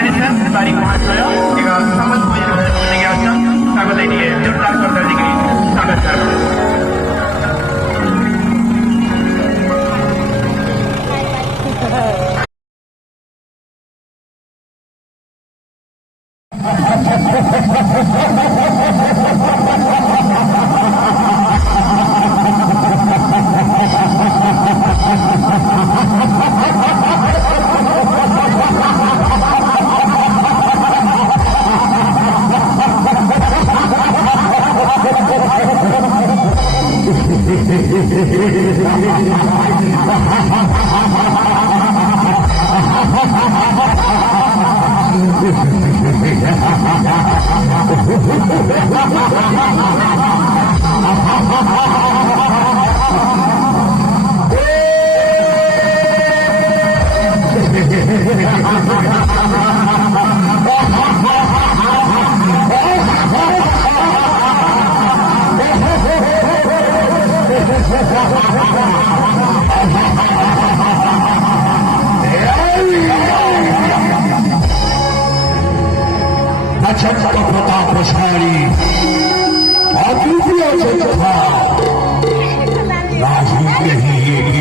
마련했던 날이 고맙어요. 제가 상만 보이는 진행해 왔던 사고대리의 뚝딱을 달리기 시작합니다. अचंबा पता खुशहाली अद्वितीय चंद्रमा राजनीति नहीं